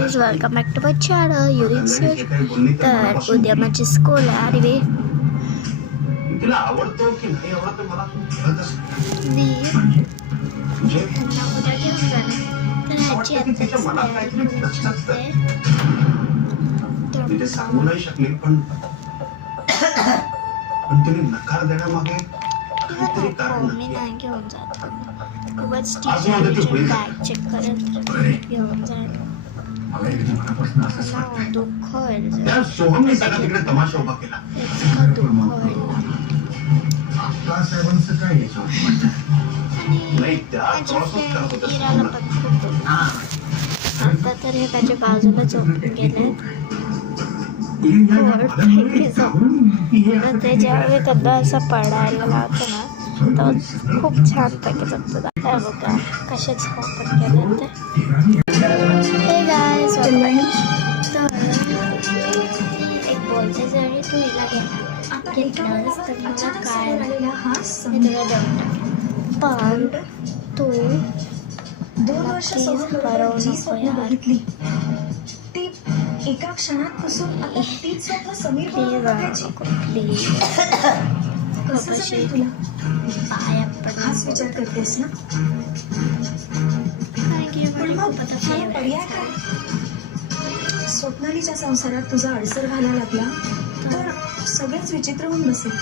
Guys, welcome back to my channel युरिक्स. तर उद्या माझी स्कूल आहे आणि तुला आवडतो की नाही आवडतो मला तू कळतच मी म्हणजे त्यांना उद्या घेऊन जाणार. तर ह्याची आत्ताच तयारी करून ठेवते. तिथे सांगू नाही शकले पण तिने नकार देण्यामागे काहीतरी कारण मी नाही घेऊन जात. उगाच अजून आता ती टीचरची होईल. बॅग चेक करत घेऊन जाणार. मला दुःख होईल जर. त्या सोहमने सगळा तिकडे तमाशा उभा केला. इतकं दुःख होईल ना. आपला साहेबांचं काय नाही त्या माझ्या क्रॉसच करत होत्या इराला सोहमला. पण खूप दुःख. आता तर हे माझ्या बाजूला झोपून गेले. ते ज्यावेळी त्यांना असं पडायला लावतं ना तेव्हा खूप छानपैकी जगतं. काय बघा कसे झोपून गेले ते. हे गाईज, तर एक बोलते जरी तू हिला घेतलंस तर मला काय मी तुला देऊन टाकेन, पण तू 2 वर्ष हरवू नको यार. ती एका क्षणात पासून आता तीच स्वप्न समीर प्लीज बरोबर बघायची. नको प्लीज. कसं जमेल तुला? पाया हाच विचार करतेस ना? पण मग मला पर्याय काय? स्वप्नालीच्या संसारात तुझा अडसर व्हायला लागला तर सगळंच विचित्र होऊन बसेल.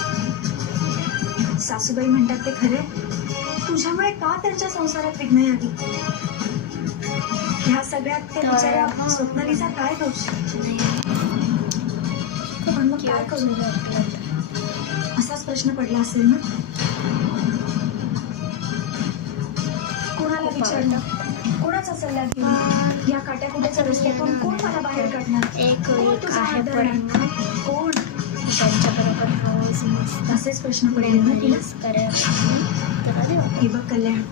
सासूबाई म्हणतात ते खरे, तुझ्यामुळे का त्यांच्या संसारात विघ्न आली? ह्या सगळ्यात ते बिचाऱ्या स्वप्नालीचा काय दोष? पण मग काय करू? असाच प्रश्न पडला असेल ना? कोणाला विचारलं? कोणाचा सल्ला घेऊन? या काट्याकुट्याच्या रस्त्यातून कोण मला बाहेर काढणार? एक कोण वीक तुझा आहे आधार पण आहे? कोण? त्यांच्याबरोबर रोज मस्त असेच प्रश्न पडले ना तिला? रील्स करेल तर देऊ. हे बघ कल्याण,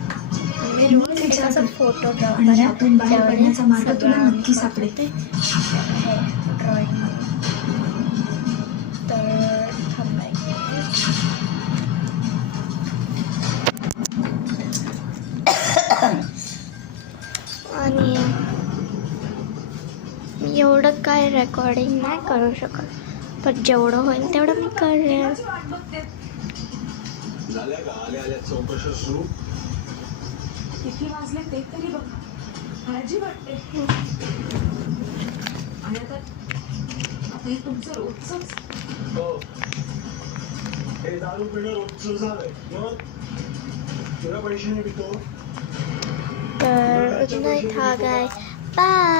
मी रोज एक असा फोटो आणि ह्यातून बाहेर पडण्याचा मार्ग तुला नक्की सापडेल. ड्रॉइंग तर थांबायचं. आणि मी एवढं काय रेकॉर्डिंग नाही करू शकत, पण जेवढं होईल तेवढं मी करेन. झाल्या का आल्या आल्या चौकशा सुरू. किती वाजले ते तरी बघ. काळजी वाटते. आणि आता हे तुमचं रोजच. हो हे दारू पिणं रोजचं झालंय. मग तुला पैसे नाही पितो. तर गुड नाईट हा गाय. बाय.